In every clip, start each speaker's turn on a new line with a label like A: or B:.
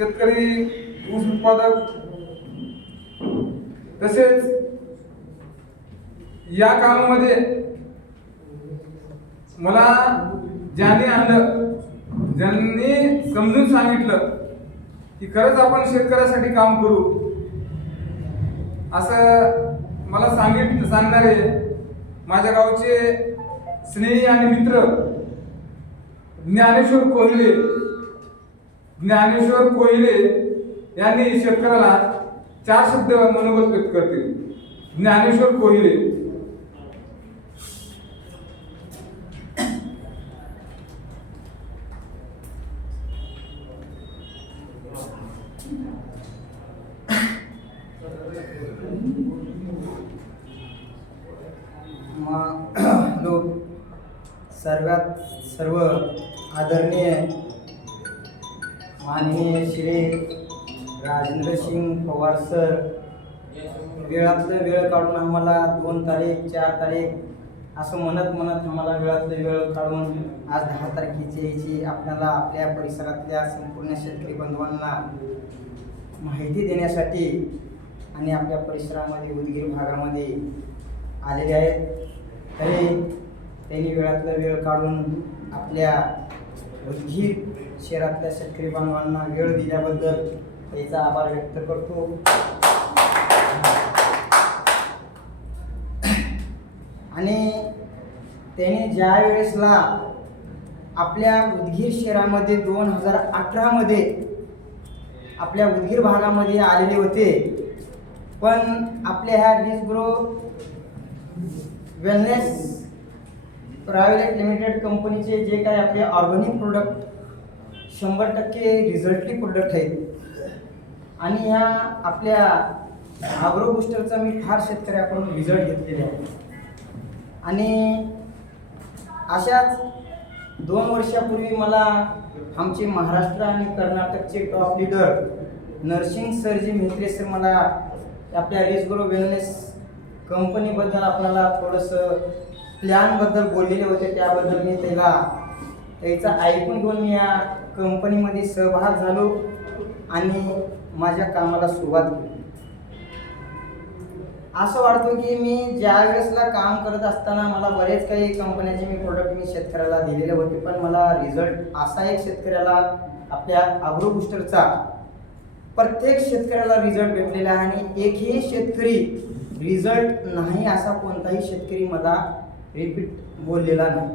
A: शेतकरी ऊस उत्पादक. तसेच या कामामध्ये मला ज्यांनी आणलं ज्यांनी समजून सांगितलं की खरंच आपण शेतकऱ्यासाठी काम करू असं मला सांगित सांगणारे माझ्या गावचे स्नेही आणि मित्र ज्ञानेश्वर कोहिले ज्ञानेश्वर कोयले यांनी शेतकऱ्याला चार शब्द मनोगत व्यक्त करतील. ज्ञानेश्वर कोहिले
B: लोक सर्वात सर्व आदरणीय माननीय श्री राजेंद्र सिंग पवार सर वेळातलं वेळ काढून आम्हाला दोन तारीख चार तारीख असं म्हणत म्हणत आम्हाला वेळातलं वेळ काढून आज दहा तारखेची यायची. आपल्याला आपल्या परिसरातल्या संपूर्ण शेतकरी बंधवांना माहिती देण्यासाठी आणि आपल्या परिसरामध्ये उदगीर भागामध्ये आलेले आहेत. तरी त्यांनी वेळातला वेळ काढून आपल्या उदगीर शहरातल्या शेतकरी बांधवांना वेळ दिल्याबद्दल त्याचा आभार व्यक्त करतो. आणि त्याने ज्या वेळेसला आपल्या उदगीर शहरामध्ये दोन हजार अठरामध्ये आपल्या उदगीर भागामध्ये आलेले होते पण आपल्या ह्या वीज ग्रो वेलनेस प्रायव्हेट लिमिटेड कंपनीचे जे काही आपले ऑर्गॅनिक प्रोडक्ट शंभर टक्के रिझल्टली प्रोडक्ट आहेत आणि ह्या आपल्या आग्रो बुस्टरचा मी फार शेतकऱ्याकडून रिझल्ट घेतलेले आहे. आणि अशाच दोन वर्षापूर्वी मला आमचे महाराष्ट्र आणि कर्नाटकचे टॉप लिडर नर्सिंग सरजी म्हेत्रे सर मला आपल्या रेसग्रो वेलनेस कंपनीबद्दल आपल्याला थोडंसं प्लॅनबद्दल बोललेले होते. त्याबद्दल मी त्याला त्याचं ऐकून घेऊन मी या कंपनीमध्ये सहभाग झालो आणि माझ्या कामाला सुरुवात केली. असं वाटतो की मी ज्या वेळेसला काम करत असताना मला बरेच काही कंपन्याचे मी प्रोडक्ट मी शेतकऱ्याला दिलेले होते पण मला रिझल्ट असा एक शेतकऱ्याला आपल्या अग्रो बुस्टरचा प्रत्येक शेतकऱ्याला रिझल्ट भेटलेला आहे आणि एकही शेतकरी रिझल्ट नाही असा कोणताही शेतकरी मला रिपीट बोललेला नाही.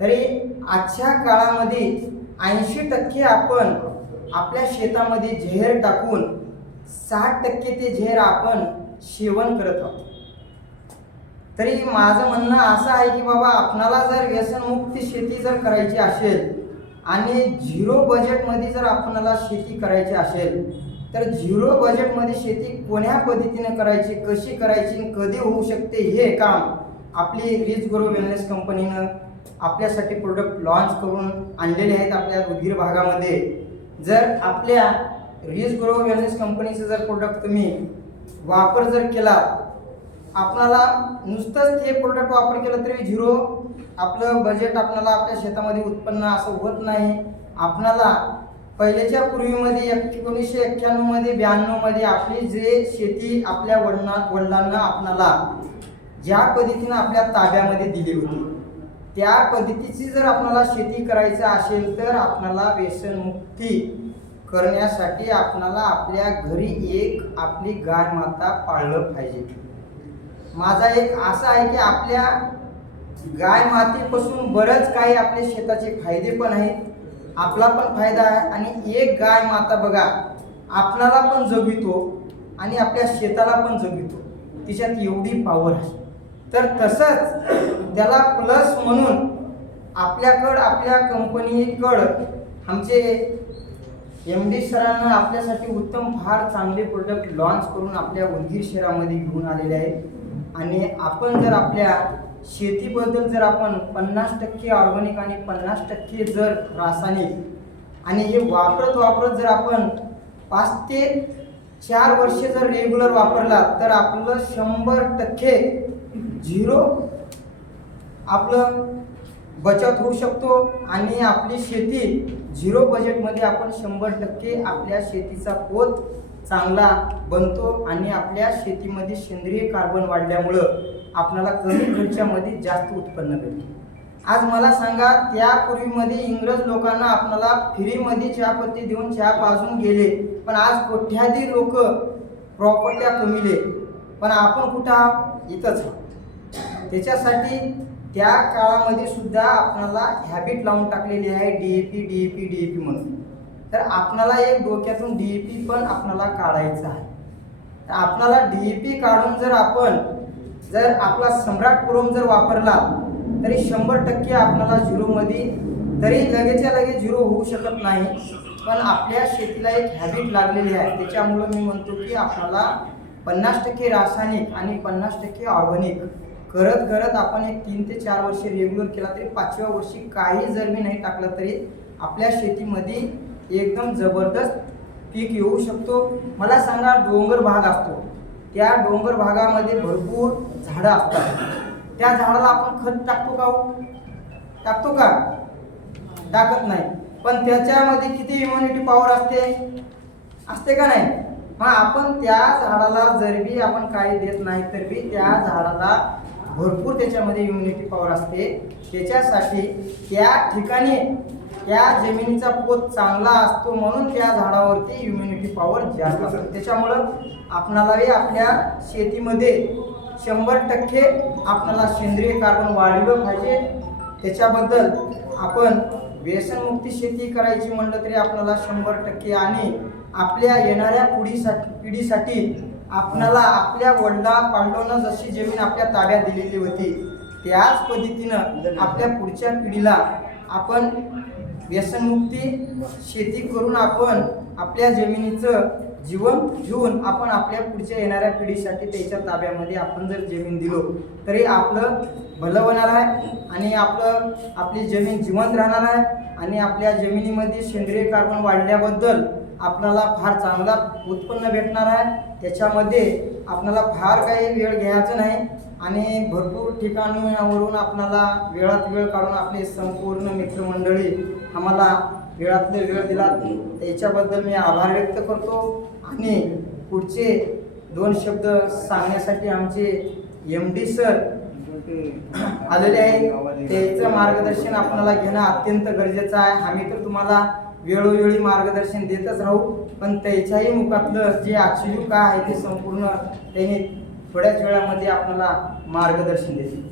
B: तरी आजच्या काळामध्ये ऐंशी टक्के आपण आपल्या शेतामध्ये झेर टाकून साठ टक्के ते झेर आपण सेवन करत आहोत. तरी माझं म्हणणं असं आहे की बाबा आपणाला जर व्यसनमुक्त शेती जर करायची असेल आणि झिरो बजेटमध्ये जर आपणाला शेती करायची असेल तर झिरो बजेटमध्ये शेती कोण्या पद्धतीने करायची कशी करायची कधी होऊ शकते हे काम आपली रिच ग्रो वेलनेस कंपनीनं आपल्यासाठी प्रोडक्ट लॉन्च करून आणलेले आहेत आपल्या उदगीर भागामध्ये. जर आपल्या रिच ग्रो वेलनेस कंपनीचं जर प्रोडक्ट तुम्ही वापर जर केला आपणाला नुसतंच हे प्रोडक्ट वापर केलं तरी झिरो. आपलं बजेट आपल्याला आपल्या शेतामध्ये उत्पन्न असं होत नाही. आपणाला पहिल्याच्या पूर्वीमध्ये एक एकोणीसशे एक्क्याण्णवमध्ये ब्याण्णवमध्ये आपली जे शेती आपल्या वडिलां वडिलांना आपणाला ज्या पद्धतीनं आपल्या ताब्यामध्ये दिली होती. त्या पद्धतीची जर आपल्याला शेती करायचं असेल तर आपणाला व्यसनमुक्ती करण्यासाठी आपणाला आपल्या घरी एक आपली गाय माता पाळलं पाहिजे. माझा एक असा आहे की आपल्या गाय मातेपासून बरंच काही आपले शेताचे फायदे पण आहेत आपला पण फायदा आहे आणि एक गाय माता बघा आपणाला पण जगितो आणि आपल्या शेताला पण जगितो तिच्यात एवढी पॉवर आहे. तर तसंच त्याला प्लस म्हणून आपल्याकडं आपल्या कंपनीकडं आमचे एम डी सरांना आपल्यासाठी उत्तम फार चांगले प्रोडक्ट लॉन्च करून आपल्या उंदीर शहरामध्ये घेऊन आलेले आहे आणि आपण जर आपल्या शेतीबद्दल जर आपण पन्नास टक्के ऑर्गॅनिक आणि पन्नास टक्के जर रासायनिक आणि हे वापरत वापरत जर आपण पाच ते चार वर्षे जर रेग्युलर वापरला तर आपलं शंभर टक्के झिरो आपलं बचत होऊ शकतो आणि आपली शेती झिरो बजेटमध्ये आपण शंभर टक्के आपल्या शेतीचा पोत चांगला बनतो आणि आपल्या शेतीमध्ये सेंद्रिय कार्बन वाढल्यामुळं आपल्याला कमी खर्चामध्ये जास्त उत्पन्न भेटते. आज मला सांगा त्यापूर्वीमध्ये इंग्रज लोकांना आपल्याला फ्रीमध्ये चहापत्ती देऊन चहा पाजून गेले पण आज कोठ्याधी लोक प्रॉपर्ट्या कमिले पण आपण कुठं इथंच आहोत. त्याच्यासाठी त्या काळामध्ये सुद्धा आपणाला हॅबिट लावून टाकलेली आहे D A P D A P D A P म्हणून. तर आपणाला एक डोक्यातून डी ए पी पण आपणाला काढायचं आहे. तर आपणाला डी ए पी काढून जर आपण जर आपला सम्राट पुरम जर वापरला तरी शंभर टक्के आपल्याला झिरोमध्ये तरी लगेचच्या लगेच झिरो होऊ शकत नाही. पण आपल्या शेतीला एक हॅबिट लागलेली आहे. त्याच्यामुळं मी म्हणतो की आपल्याला पन्नास टक्के रासायनिक आणि पन्नास टक्के ऑर्गॅनिक करत करत आपण एक तीन ते चार वर्ष रेग्युलर केला तरी पाचव्या वर्षी काही जर मी नाही टाकलं तरी आपल्या शेतीमध्ये एकदम जबरदस्त पीक येऊ शकतो. मला सांगा डोंगर भाग असतो. त्या डोंगर भागामध्ये भरपूर झाडं असतात. त्या झाडाला आपण खत टाकतो का हो? टाकतो का? टाकत नाही. पण त्याच्यामध्ये किती इम्युनिटी पॉवर असते? असते का नाही? मग आपण त्या झाडाला जर बी आपण काही देत नाही तर बी त्या झाडाला भरपूर त्याच्यामध्ये इम्युनिटी पॉवर असते. त्याच्यासाठी त्या ठिकाणी त्या जमिनीचा पोत चांगला असतो म्हणून त्या झाडावरती इम्युनिटी पॉवर जास्त असतो. त्याच्यामुळं आपणालाही आपल्या शेतीमध्ये शंभर टक्के आपणाला सेंद्रिय कार्बन वाढवलं पाहिजे. त्याच्याबद्दल आपण व्यसनमुक्ती शेती करायची म्हणलं तरी आपल्याला शंभर टक्के आणि आपल्या येणाऱ्या पुढीसाठी पिढीसाठी आपणाला आपल्या वडिला पांडवनं जशी जमीन आपल्या ताब्यात दिलेली होती त्याच पद्धतीनं आपल्या पुढच्या पिढीला आपण व्यसनमुक्ती शेती करून आपण आपल्या जमिनीचं जीवन घेऊन आपण आपल्या पुढच्या येणाऱ्या पिढीसाठी त्याच्या ताब्यामध्ये आपण जर जमीन दिलो तरी आपलं भलं होणार आहे आणि आपलं आपली जमीन जिवंत राहणार आहे आणि आपल्या जमिनीमध्ये सेंद्रिय कार्बन वाढल्याबद्दल आपणाला फार चांगला उत्पन्न भेटणार आहे. त्याच्यामध्ये आपणाला फार काही वेळ घ्यायचं नाही आणि भरपूर ठिकाणावरून आपणाला वेळात वेळ काढून आपले संपूर्ण मित्रमंडळी आम्हाला वेळातले वेळ दिला याच्याबद्दल मी आभार व्यक्त करतो. आणि पुढचे दोन शब्द सांगण्यासाठी आमचे एम डी सर आलेले आहे त्याचं मार्गदर्शन आपल्याला घेणं अत्यंत गरजेचं आहे. आम्ही तर तुम्हाला वेळोवेळी मार्गदर्शन देतच राहू. पण त्याच्याही मुखातलं जे ॲक्च्युली आहे ते संपूर्ण त्याने थोड्याच वेळामध्ये आपल्याला मार्गदर्शन देतील.